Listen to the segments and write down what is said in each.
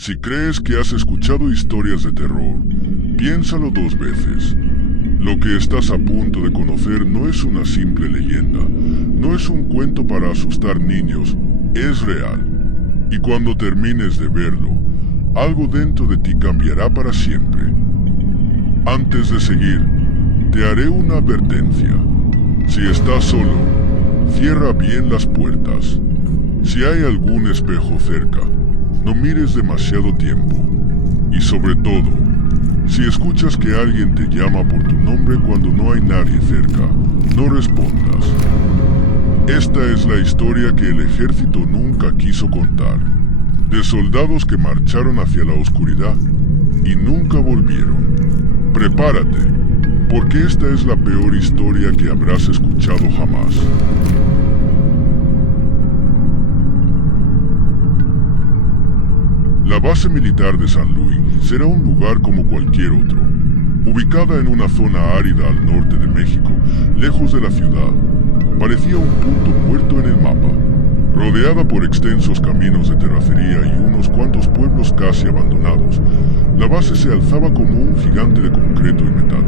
Si crees que has escuchado historias de terror, piénsalo 2 veces. Lo que estás a punto de conocer no es una simple leyenda, no es un cuento para asustar niños, es real. Y cuando termines de verlo, algo dentro de ti cambiará para siempre. Antes de seguir, te haré una advertencia. Si estás solo, cierra bien las puertas. Si hay algún espejo cerca, no mires demasiado tiempo. Y sobre todo, si escuchas que alguien te llama por tu nombre cuando no hay nadie cerca, no respondas. Esta es la historia que el ejército nunca quiso contar, de soldados que marcharon hacia la oscuridad y nunca volvieron. Prepárate, porque esta es la peor historia que habrás escuchado jamás. La base militar de San Luis será un lugar como cualquier otro, ubicada en una zona árida al norte de México, lejos de la ciudad. Parecía un punto muerto en el mapa, rodeada por extensos caminos de terracería y unos cuantos pueblos casi abandonados. La base se alzaba como un gigante de concreto y metal,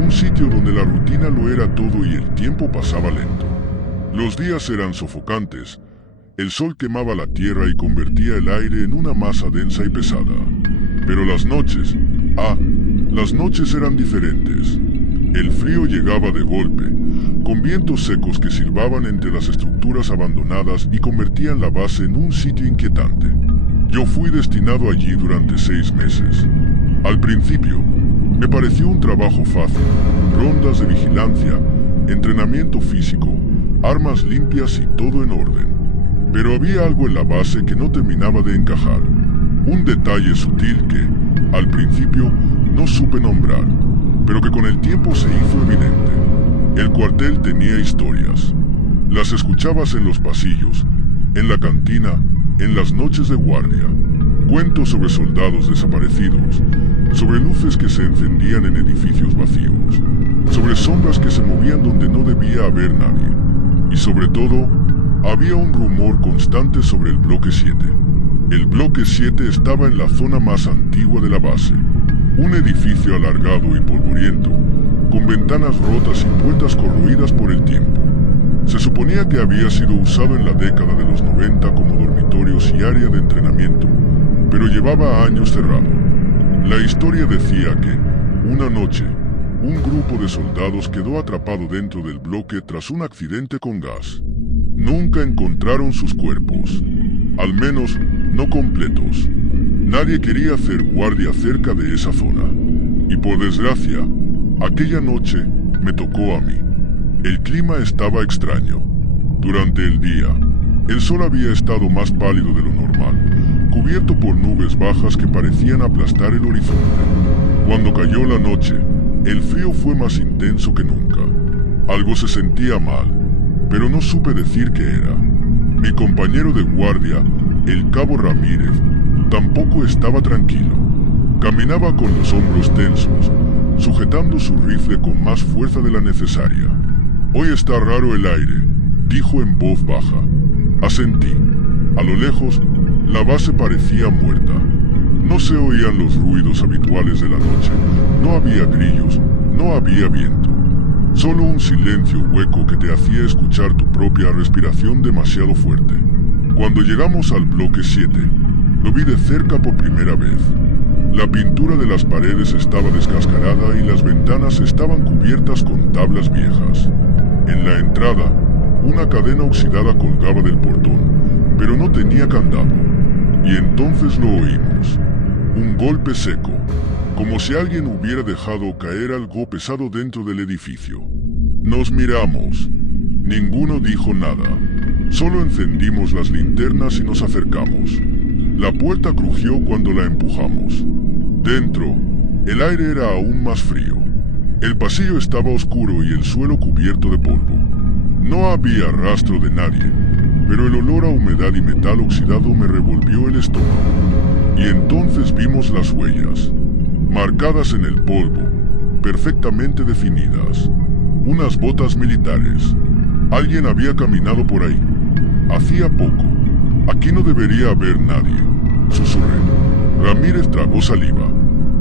un sitio donde la rutina lo era todo y el tiempo pasaba lento. Los días eran sofocantes. El sol quemaba la tierra y convertía el aire en una masa densa y pesada. Pero las noches eran diferentes. El frío llegaba de golpe, con vientos secos que silbaban entre las estructuras abandonadas y convertían la base en un sitio inquietante. Yo fui destinado allí durante 6 meses. Al principio, me pareció un trabajo fácil, rondas de vigilancia, entrenamiento físico, armas limpias y todo en orden. Pero había algo en la base que no terminaba de encajar. Un detalle sutil que, al principio, no supe nombrar, pero que con el tiempo se hizo evidente. El cuartel tenía historias. Las escuchabas en los pasillos, en la cantina, en las noches de guardia. Cuentos sobre soldados desaparecidos, sobre luces que se encendían en edificios vacíos, sobre sombras que se movían donde no debía haber nadie. Y sobre todo, había un rumor constante sobre el Bloque 7. El Bloque 7 estaba en la zona más antigua de la base, un edificio alargado y polvoriento, con ventanas rotas y puertas corroídas por el tiempo. Se suponía que había sido usado en la década de los 90 como dormitorios y área de entrenamiento, pero llevaba años cerrado. La historia decía que, una noche, un grupo de soldados quedó atrapado dentro del bloque tras un accidente con gas. Nunca encontraron sus cuerpos, al menos no completos. Nadie quería hacer guardia cerca de esa zona. Y por desgracia, aquella noche me tocó a mí. El clima estaba extraño. Durante el día, el sol había estado más pálido de lo normal, cubierto por nubes bajas que parecían aplastar el horizonte. Cuando cayó la noche, el frío fue más intenso que nunca. Algo se sentía mal, pero no supe decir qué era. Mi compañero de guardia, el cabo Ramírez, tampoco estaba tranquilo. Caminaba con los hombros tensos, sujetando su rifle con más fuerza de la necesaria. «Hoy está raro el aire», dijo en voz baja. Asentí. A lo lejos, la base parecía muerta. No se oían los ruidos habituales de la noche. No había grillos, no había viento. Solo un silencio hueco que te hacía escuchar tu propia respiración demasiado fuerte. Cuando llegamos al bloque 7, lo vi de cerca por primera vez. La pintura de las paredes estaba descascarada y las ventanas estaban cubiertas con tablas viejas. En la entrada, una cadena oxidada colgaba del portón, pero no tenía candado. Y entonces lo oímos. Un golpe seco, como si alguien hubiera dejado caer algo pesado dentro del edificio. Nos miramos. Ninguno dijo nada. Solo encendimos las linternas y nos acercamos. La puerta crujió cuando la empujamos. Dentro, el aire era aún más frío. El pasillo estaba oscuro y el suelo cubierto de polvo. No había rastro de nadie, pero el olor a humedad y metal oxidado me revolvió el estómago. Y entonces vimos las huellas, marcadas en el polvo, perfectamente definidas. Unas botas militares. Alguien había caminado por ahí. Hacía poco. Aquí no debería haber nadie, susurré. Ramírez tragó saliva.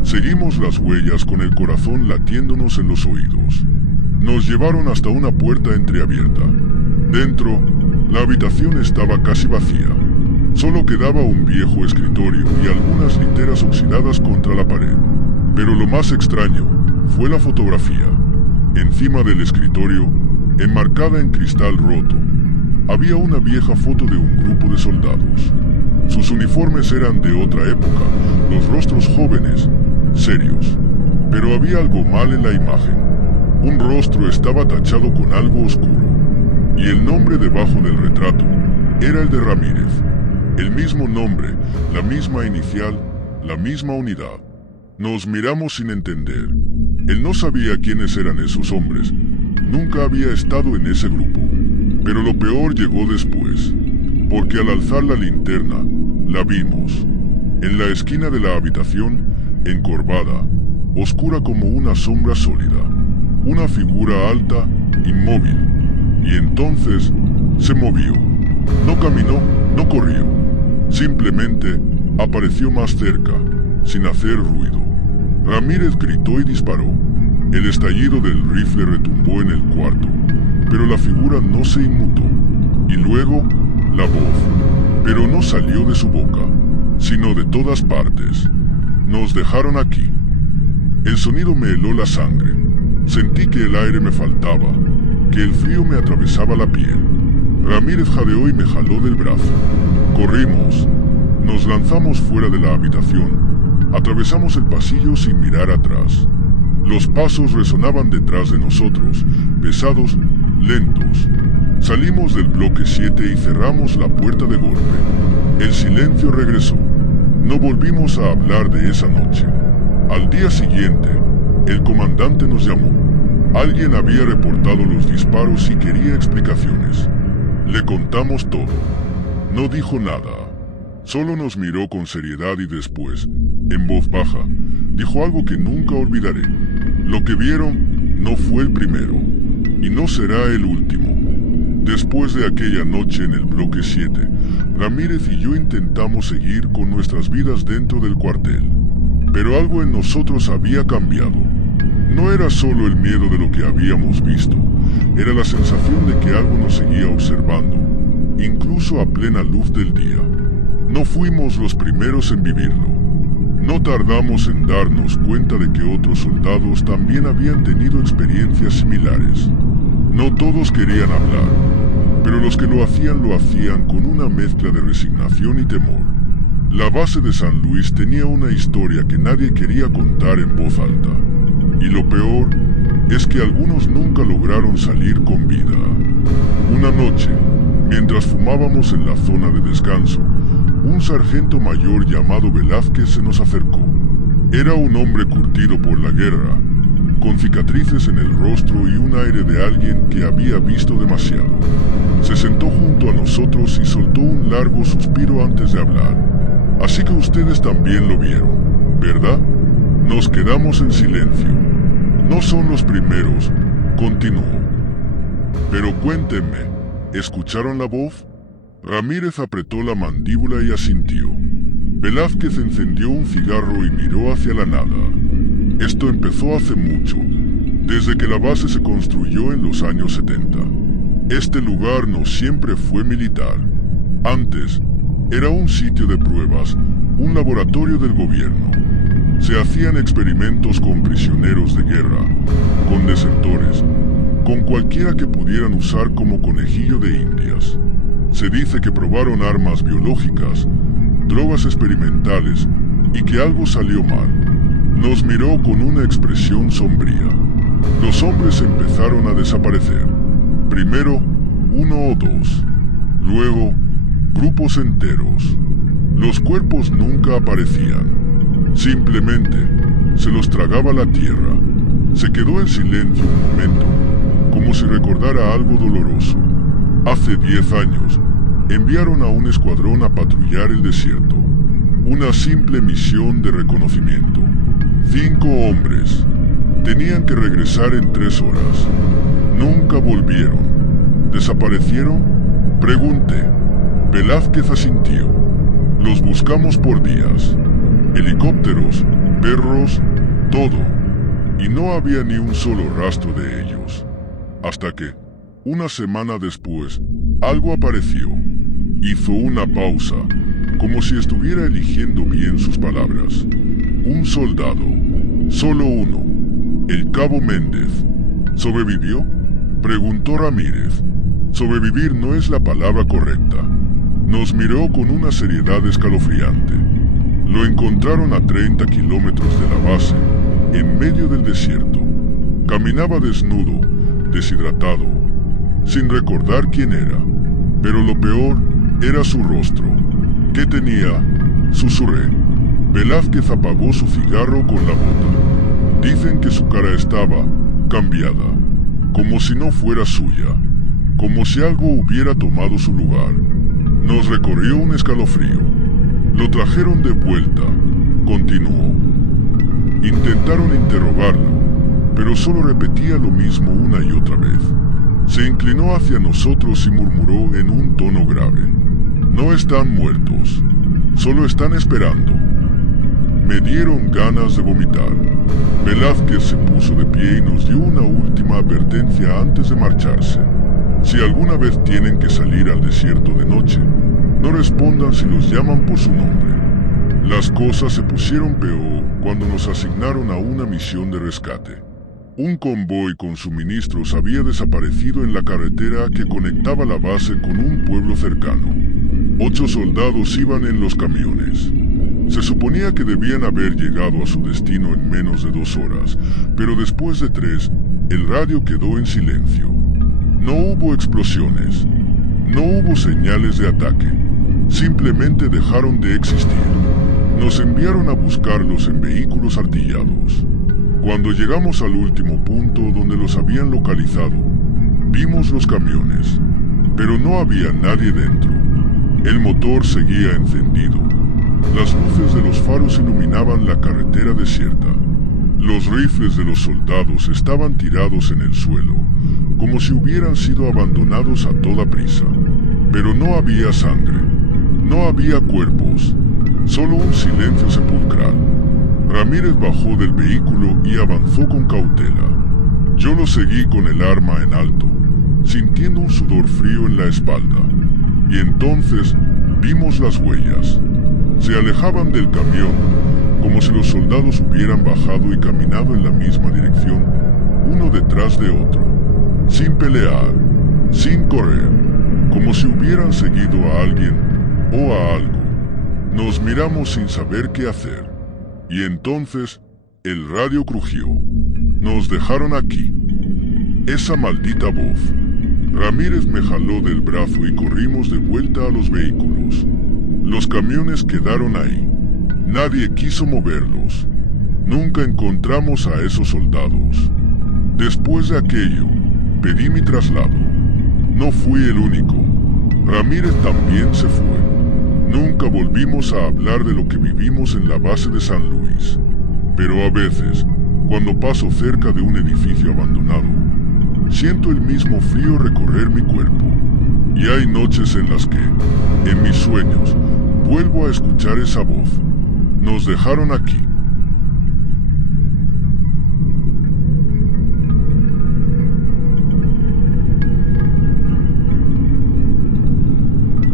Seguimos las huellas con el corazón latiéndonos en los oídos. Nos llevaron hasta una puerta entreabierta. Dentro, la habitación estaba casi vacía. Solo quedaba un viejo escritorio y algunas literas oxidadas contra la pared. Pero lo más extraño fue la fotografía. Encima del escritorio, enmarcada en cristal roto, había una vieja foto de un grupo de soldados. Sus uniformes eran de otra época, los rostros jóvenes, serios. Pero había algo mal en la imagen. Un rostro estaba tachado con algo oscuro, y el nombre debajo del retrato era el de Ramírez. El mismo nombre, la misma inicial, la misma unidad. Nos miramos sin entender. Él no sabía quiénes eran esos hombres. Nunca había estado en ese grupo. Pero lo peor llegó después, porque al alzar la linterna, la vimos. En la esquina de la habitación, encorvada, oscura como una sombra sólida. Una figura alta, inmóvil. Y entonces, se movió. No caminó, no corrió. Simplemente apareció más cerca, sin hacer ruido. Ramírez gritó y disparó. El estallido del rifle retumbó en el cuarto, pero la figura no se inmutó. Y luego, la voz, pero no salió de su boca, sino de todas partes. Nos dejaron aquí. El sonido me heló la sangre. Sentí que el aire me faltaba, que el frío me atravesaba la piel. Ramírez jadeó y me jaló del brazo. Corrimos. Nos lanzamos fuera de la habitación. Atravesamos el pasillo sin mirar atrás. Los pasos resonaban detrás de nosotros, pesados, lentos. Salimos del bloque 7 y cerramos la puerta de golpe. El silencio regresó. No volvimos a hablar de esa noche. Al día siguiente, el comandante nos llamó. Alguien había reportado los disparos y quería explicaciones. Le contamos todo. No dijo nada. Solo nos miró con seriedad y después, en voz baja, dijo algo que nunca olvidaré. Lo que vieron no fue el primero, y no será el último. Después de aquella noche en el bloque 7, Ramírez y yo intentamos seguir con nuestras vidas dentro del cuartel. Pero algo en nosotros había cambiado. No era solo el miedo de lo que habíamos visto, era la sensación de que algo nos seguía observando, incluso a plena luz del día. No fuimos los primeros en vivirlo. No tardamos en darnos cuenta de que otros soldados también habían tenido experiencias similares. No todos querían hablar, pero los que lo hacían con una mezcla de resignación y temor. La base de San Luis tenía una historia que nadie quería contar en voz alta. Y lo peor es que algunos nunca lograron salir con vida. Una noche, mientras fumábamos en la zona de descanso, un sargento mayor llamado Velázquez se nos acercó. Era un hombre curtido por la guerra, con cicatrices en el rostro y un aire de alguien que había visto demasiado. Se sentó junto a nosotros y soltó un largo suspiro antes de hablar. Así que ustedes también lo vieron, ¿verdad? Nos quedamos en silencio. No son los primeros, continuó. Pero cuéntenme, ¿escucharon la voz? Ramírez apretó la mandíbula y asintió. Velázquez encendió un cigarro y miró hacia la nada. Esto empezó hace mucho, desde que la base se construyó en los años 70. Este lugar no siempre fue militar. Antes, era un sitio de pruebas, un laboratorio del gobierno. Se hacían experimentos con prisioneros de guerra, con desertores, con cualquiera que pudieran usar como conejillo de indias. Se dice que probaron armas biológicas, drogas experimentales y que algo salió mal. Nos miró con una expresión sombría. Los hombres empezaron a desaparecer. Primero, uno o dos. Luego, grupos enteros. Los cuerpos nunca aparecían. Simplemente, se los tragaba la tierra. Se quedó en silencio un momento, como si recordara algo doloroso. Hace 10 años, enviaron a un escuadrón a patrullar el desierto. Una simple misión de reconocimiento. 5 hombres. Tenían que regresar en 3 horas. Nunca volvieron. ¿Desaparecieron? Pregunté. Velázquez asintió. Los buscamos por días. Helicópteros helicópteros, perros, todo. Y no había ni un solo rastro de ellos. Hasta que, una semana después, algo apareció. Hizo una pausa, como si estuviera eligiendo bien sus palabras. Un soldado, solo uno, el cabo Méndez. ¿Sobrevivió?, preguntó Ramírez. Sobrevivir no es la palabra correcta. Nos miró con una seriedad escalofriante. Lo encontraron a 30 kilómetros de la base, en medio del desierto. Caminaba desnudo, deshidratado, sin recordar quién era. Pero lo peor era su rostro. ¿Qué tenía? Susurré. Velázquez apagó su cigarro con la bota. Dicen que su cara estaba cambiada, como si no fuera suya, como si algo hubiera tomado su lugar. Nos recorrió un escalofrío. Lo trajeron de vuelta, continuó. Intentaron interrogarlo, pero solo repetía lo mismo una y otra vez. Se inclinó hacia nosotros y murmuró en un tono grave: no están muertos, solo están esperando. Me dieron ganas de vomitar. Velázquez se puso de pie y nos dio una última advertencia antes de marcharse. Si alguna vez tienen que salir al desierto de noche, no respondan si los llaman por su nombre. Las cosas se pusieron peor cuando nos asignaron a una misión de rescate. Un convoy con suministros había desaparecido en la carretera que conectaba la base con un pueblo cercano. 8 soldados iban en los camiones. Se suponía que debían haber llegado a su destino en menos de 2 horas, pero después de 3, el radio quedó en silencio. No hubo explosiones, no hubo señales de ataque, simplemente dejaron de existir. Nos enviaron a buscarlos en vehículos artillados. Cuando llegamos al último punto donde los habían localizado, vimos los camiones, pero no había nadie dentro. El motor seguía encendido. Las luces de los faros iluminaban la carretera desierta. Los rifles de los soldados estaban tirados en el suelo, como si hubieran sido abandonados a toda prisa. Pero no había sangre, no había cuerpos, solo un silencio sepulcral. Ramírez bajó del vehículo y avanzó con cautela. Yo lo seguí con el arma en alto, sintiendo un sudor frío en la espalda. Y entonces vimos las huellas. Se alejaban del camión, como si los soldados hubieran bajado y caminado en la misma dirección, uno detrás de otro, sin pelear, sin correr, como si hubieran seguido a alguien o a algo. Nos miramos sin saber qué hacer, y entonces el radio crujió. Nos dejaron aquí. Esa maldita voz. Ramírez me jaló del brazo y corrimos de vuelta a los vehículos. Los camiones quedaron ahí. Nadie quiso moverlos. Nunca encontramos a esos soldados. Después de aquello, pedí mi traslado. No fui el único. Ramírez también se fue. Nunca volvimos a hablar de lo que vivimos en la base de San Luis. Pero a veces, cuando paso cerca de un edificio abandonado, siento el mismo frío recorrer mi cuerpo. Y hay noches en las que, en mis sueños, vuelvo a escuchar esa voz. Nos dejaron aquí.